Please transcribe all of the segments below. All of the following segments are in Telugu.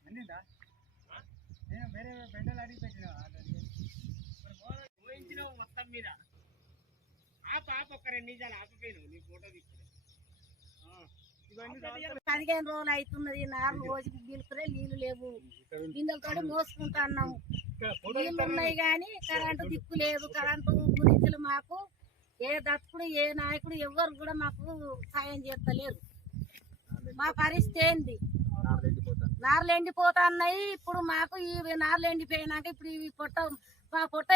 అందిందా మొత్తం మీద. ఆ పాప ఒక రెండు నిజాలు ఆపపోయినావు నీ ఫోటో పదిహేను రోజులు అవుతున్నది? నాలుగు రోజుకి గిలుపురే నీళ్ళు లేవు. గింజలతో మోసుకుంటున్నాము నీళ్ళు ఉన్నాయి కానీ కరెంటు దిక్కు లేదు. కరెంటు గురించలు మాకు. ఏ దత్తుడు ఏ నాయకుడు ఎవ్వరు కూడా మాకు సాయం చేస్తలేరు. మా పరిస్థితి ఏంది? నార్లు ఎండిపోతున్నాయి ఇప్పుడు మాకు ఈ నార్లు ఎండిపోయినాక ఇప్పుడు ఇవి పొట్ట మా పొట్ట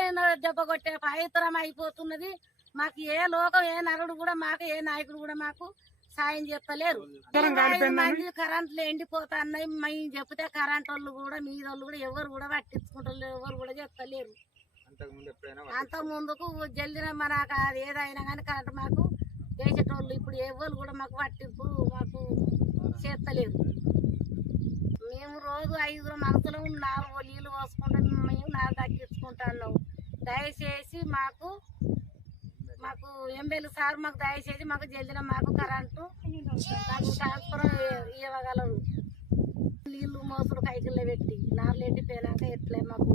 దెబ్బ కొట్టే పవిత్రం అయిపోతున్నది. మాకు ఏ లోకం ఏ నరుడు కూడా మాకు ఏ నాయకుడు కూడా మాకు సాయం చేస్తలేరు. మంది కరెంట్లు ఎండిపోతున్నాయి. మేము చెప్తే కరెంట్ వాళ్ళు కూడా మీద వాళ్ళు కూడా ఎవరు కూడా పట్టించుకుంటారు ఎవరు కూడా చెప్తలేరు అంత ముందుకు జల్దిన మనకు అది ఏదైనా కానీ కరెంట్ మాకు. వేసేటోళ్ళు ఇప్పుడు ఎవరు కూడా మాకు పట్టింపు మాకు చేస్తలేదు మేము రోజు ఐదుగురు మనసులో నాలుగు నీళ్ళు పోసుకుంటాం మేము నాలుగు తగ్గించుకుంటున్నాం. దయచేసి మాకు మాకు ఎంబెల్ సార్ మాకు దయచేసి మాకు జల్దిన మాకు కరెంటు మాకు ట్రాన్స్ఫర్ ఇవ్వగలరు. నీళ్ళు మోసులు కైకిల్లో పెట్టి నార్లు ఎండిపోయినాక ఎట్లే మాకు